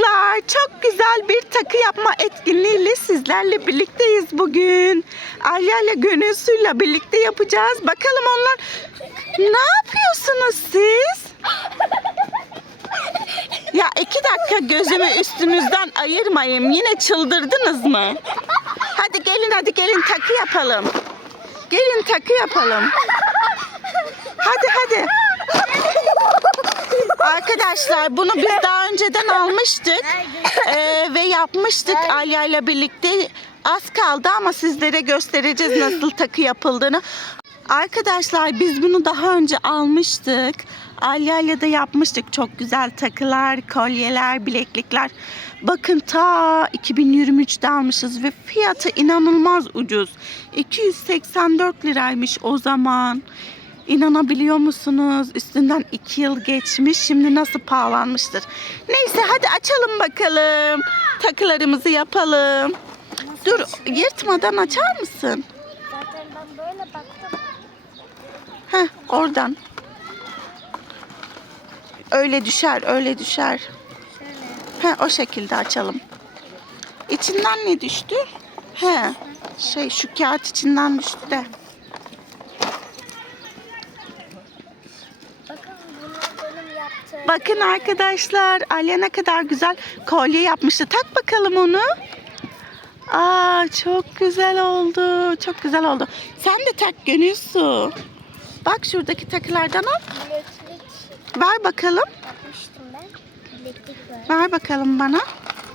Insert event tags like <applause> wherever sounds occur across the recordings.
Kızlar çok güzel bir takı yapma etkinliğiyle sizlerle birlikteyiz bugün. Alya ile Gönül Su'yla birlikte yapacağız. Bakalım onlar ne yapıyorsunuz siz? Ya iki dakika gözümü üstünüzden ayırmayın. Yine çıldırdınız mı? Hadi gelin hadi gelin takı yapalım. Gelin takı yapalım. Hadi hadi. Arkadaşlar bunu biz <laughs> daha önceden almıştık Ee, ve yapmıştık Alya ile birlikte. Az kaldı ama sizlere göstereceğiz nasıl takı yapıldığını. Arkadaşlar biz bunu daha önce almıştık. Alya ile de yapmıştık çok güzel takılar, kolyeler, bileklikler. Bakın ta 2023'te almışız ve fiyatı inanılmaz ucuz. 284 liraymış o zaman. İnanabiliyor musunuz? Üstünden 2 yıl geçmiş. Şimdi nasıl pahalanmıştır. Neyse hadi açalım bakalım. Takılarımızı yapalım. Dur yırtmadan açar mısın? Zaten ben böyle baktım. Heh oradan. Öyle düşer, öyle düşer. Şöyle. He o şekilde açalım. İçinden ne düştü? He şey şu kağıt içinden düştü de. Bakın bunu benim yaptığım. Bakın arkadaşlar Alya ne kadar güzel kolye yapmıştı. Tak bakalım onu. Aa çok güzel oldu. Çok güzel oldu. Sen de tak Gönül Su. Bak şuradaki takılardan al. Ver bakalım. Ver bakalım bana.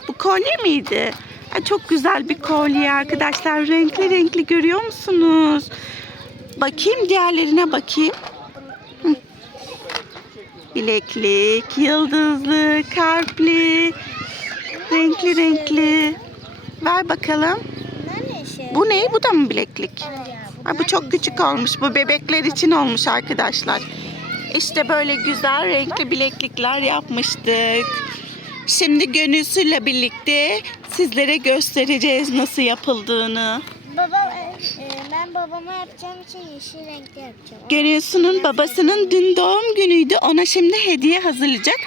Bu kolye miydi? Ha, çok güzel bir kolye arkadaşlar. Renkli renkli görüyor musunuz? Bakayım diğerlerine bakayım. Bileklik, yıldızlı, kalpli, renkli renkli. Ver bakalım. Bu ne? Bu da mı bileklik? Ay, bu çok küçük olmuş. Bu bebekler için olmuş arkadaşlar. İşte böyle güzel renkli bileklikler yapmıştık. Şimdi Gönülsü'yle birlikte sizlere göstereceğiz nasıl yapıldığını. Babama yapacağım için yeşil renkli yapacağım. Gönülsü'nün babasının dün doğum günüydü. Ona şimdi hediye hazırlayacak.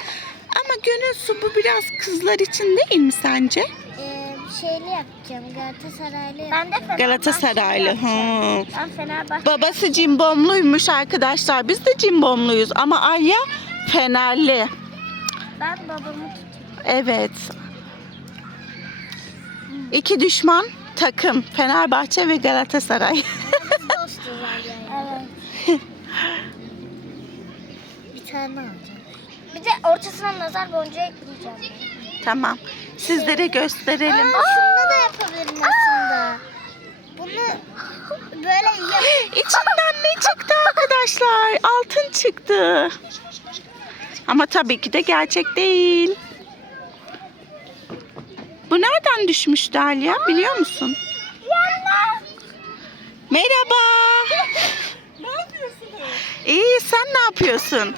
Ama Gönülsü bu biraz kızlar için değil mi sence? E, şeyli yapacağım. Galatasaraylı yapacağım. Ben de Galatasaraylı. Hı. Ben Fenerbahçe. Babası cimbomluymuş arkadaşlar. Biz de cimbomluyuz ama Alya Fenerli. Ben babamı tutacağım. Evet. İki düşman takım. Fenerbahçe ve Galatasaray. Yani. <laughs> Evet. Bir tane alacağım. Bir de ortasına nazar boncuğu ekleyeceğim. tamam. Sizlere gösterelim. Aa, şunu da yapabilirim aslında. Bunu böyle yap. <gasps> İçinden ne çıktı arkadaşlar? Altın çıktı. Ama tabii ki de gerçek değil. Bu nereden düşmüştü Alya biliyor musun? Merhaba. ne yapıyorsunuz? İyi sen ne yapıyorsun?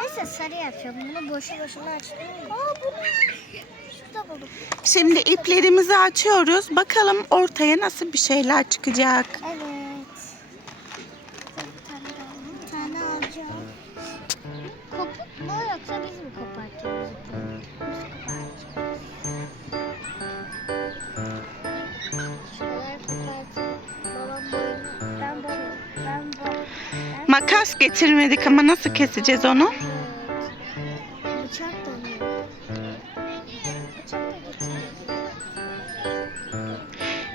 Neyse sarı yapacağım. Bunu boşu boşuna açtım. Aa bu ne? Şurada buldum. Şimdi iplerimizi açıyoruz. Bakalım ortaya nasıl bir şeyler çıkacak. Evet. Makas getirmedik ama nasıl keseceğiz onu? Bıçak da.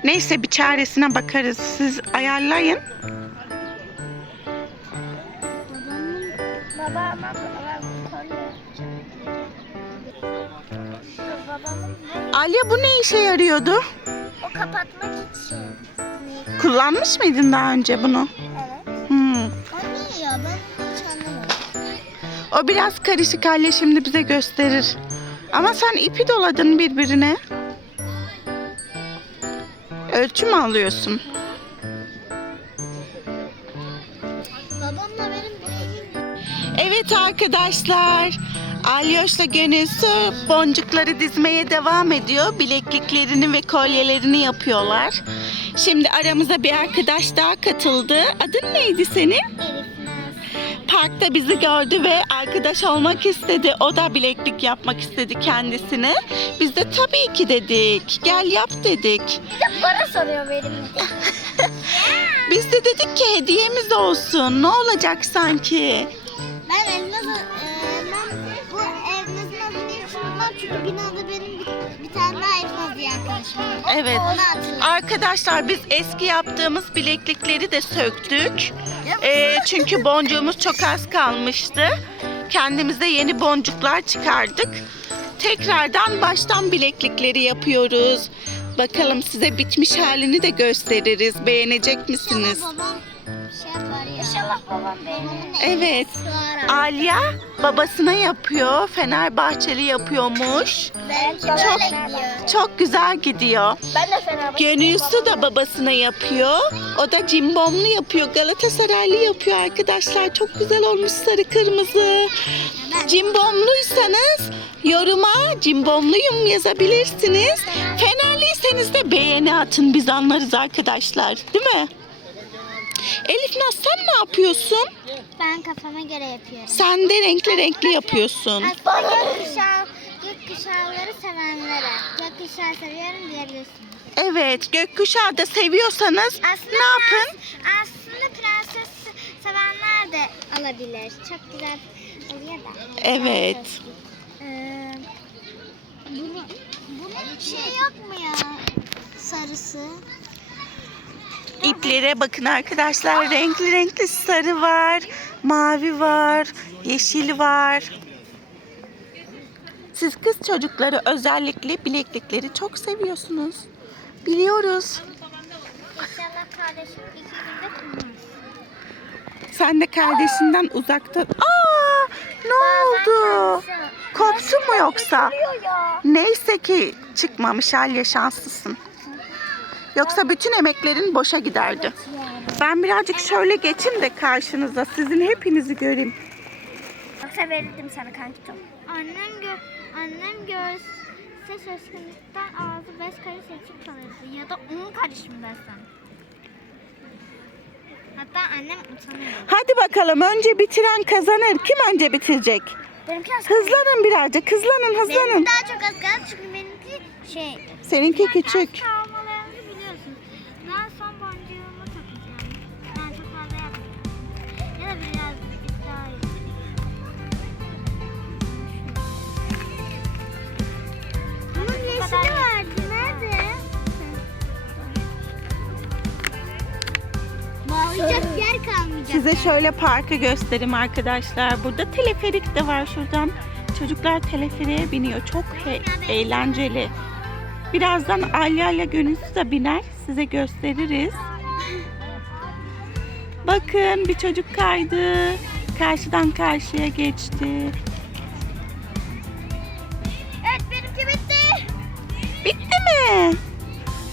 Neyse bir çaresine bakarız. Siz ayarlayın. Babamın Alya bu ne işe yarıyordu? o kapatmak için. Kullanmış mıydın daha önce bunu? Ben hiç anlamadım. O biraz karışık Alya şimdi bize gösterir. Ama sen ipi doladın birbirine. Ölçü mü alıyorsun? Babamla benim bileğim Evet arkadaşlar. Alyoş'la Gönülsü boncukları dizmeye devam ediyor. Bilekliklerini ve kolyelerini yapıyorlar. Şimdi aramıza bir arkadaş daha katıldı. Adın neydi senin? Elif. Parkta bizi gördü ve arkadaş olmak istedi. O da bileklik yapmak istedi kendisine. Biz de tabii ki dedik. Gel yap dedik. Para soruyor benim. <laughs> Biz de dedik ki hediyemiz olsun. Ne olacak sanki? Ben elmas e, ben bu elmasın adını hiç unutmam çünkü binada benim bir, bir tane daha elmas diye arkadaşım var. Evet. Onu hatırlıyorum. Arkadaşlar biz eski yaptığımız bileklikleri de söktük. Ee, çünkü boncuğumuz çok az kalmıştı. Kendimize yeni boncuklar çıkardık. Tekrardan baştan bileklikleri yapıyoruz. Bakalım size bitmiş halini de gösteririz. Beğenecek misiniz? Şey. İnşallah babam benim. Evet. Alya babasına yapıyor. Fenerbahçeli yapıyormuş. Belki Çok-. Çok güzel gidiyor. Ben de Fenerbahçe. Gönülsü de babasına yapıyor. O da cimbomlu yapıyor. Galatasaraylı yapıyor arkadaşlar. Çok güzel olmuş sarı kırmızı. Cimbomluysanız yoruma cimbomluyum yazabilirsiniz. Fenerliyseniz de beğeni atın. Biz anlarız arkadaşlar. Değil mi? Elif Naz sen ne yapıyorsun? Ben kafama göre yapıyorum. Sen de renkli renkli yapıyorsun. Aslında gökkuşağı, gökkuşağları sevenlere. Gökkuşağı seviyorum diyebilirsiniz. Evet gökkuşağı da seviyorsanız Aslında ne yapın? prens- aslında prenses sevenler de alabilir. Çok güzel oluyor da. Evet. Ee, bunu, bunun şey yok mu ya? Sarısı. İplere bakın arkadaşlar. Renkli renkli sarı var, mavi var, yeşil var. Siz kız çocukları özellikle bileklikleri çok seviyorsunuz. Biliyoruz. İnşallah kardeşim. Sen de kardeşinden uzakta... Aa, ne oldu? Koptu mu yoksa? Neyse ki çıkmamış Alya şanslısın. Yoksa bütün emeklerin boşa giderdi. Ben birazcık şöyle geçeyim de karşınıza sizin hepinizi göreyim. Yoksa verirdim sana kankitom. Annem gö annem görse şaşkınlıktan ağzı beş karış açık kalırdı. Ya da on karış mı desem. Hatta annem utanıyor. Hadi bakalım önce bitiren kazanır. Kim önce bitirecek? Benimki az Hızlanın birazcık hızlanın hızlanın. Benimki daha çok az kaldı çünkü benimki şey. Seninki küçük. az kalmalarını Size şöyle parkı göstereyim arkadaşlar. Burada teleferik de var şuradan. Çocuklar teleferiğe biniyor. Çok eğlenceli. Birazdan Alya ile Gönülsü de biner. Size gösteririz. Bakın bir çocuk kaydı. Karşıdan karşıya geçti. Evet benimki bitti. Bitti mi?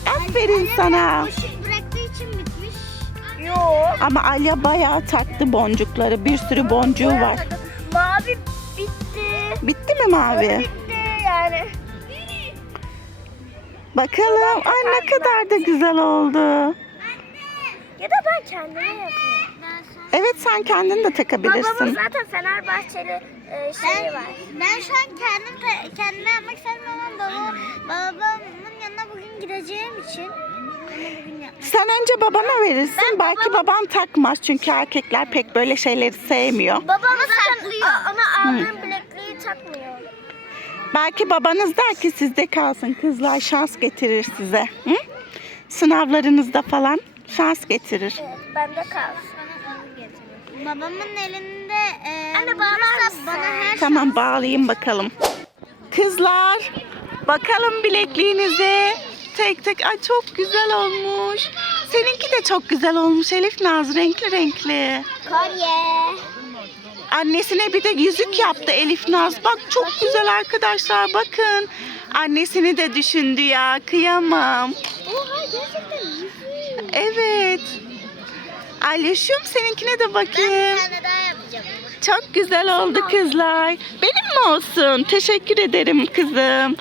Aferin sana. Bitmiş. Yok. Ama Alya bayağı taktı boncukları. Bir sürü boncuğu var. Mavi bitti. Bitti mi mavi? Bitti yani. Bakalım. Ay ne kadar da güzel oldu. Ya da ben kendime yapıyorum. Evet sen kendin de Babamın takabilirsin. zaten Fenerbahçeli e, şeyi var. Ben şu an kendim kendime yapmak istedim ama baba, babamın yanına bugün gideceğim için Sen önce babana verirsin. Belki baban takmaz çünkü erkekler pek böyle şeyleri sevmiyor. Babam zaten ama aldığım bilekliği takmıyor. Belki babanız der ki sizde kalsın kızlar şans getirir size. Hı? Sınavlarınızda falan şans getirir. Evet, bende kalsın. Babamın elinde e, Anne bağlar bana her Tamam bağlayayım bakalım. Kızlar bakalım bilekliğinize. Tek tek ay çok güzel olmuş. Seninki de çok güzel olmuş Elif Naz renkli renkli. kolye. Annesine bir de yüzük yaptı Elif Naz. Bak çok güzel arkadaşlar bakın. Annesini de düşündü ya kıyamam. Oha gerçekten yüzük. Evet. Alyoşum seninkine de Ben bakayım. bir tane daha yapacağım. Çok güzel oldu kızlar. Benim mi olsun? Teşekkür ederim kızım.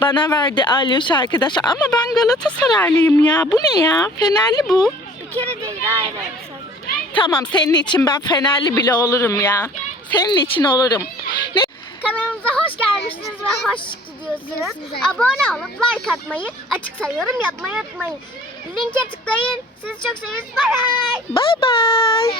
Bana verdi Alyoş arkadaşlar. Ama ben Galatasaraylıyım ya. Bu ne ya? Fenerli bu. Bir kere değil hayır. Tamam senin için ben Fenerli bile olurum ya. Senin için olurum. Ne? Kanalımıza hoş gelmişsiniz ve hoş gidiyorsunuz. Abone olup like atmayı, açık yorum yapmayı unutmayın. Linke tıklayın. Sizi çok seviyoruz. Bay bay. Bye bye.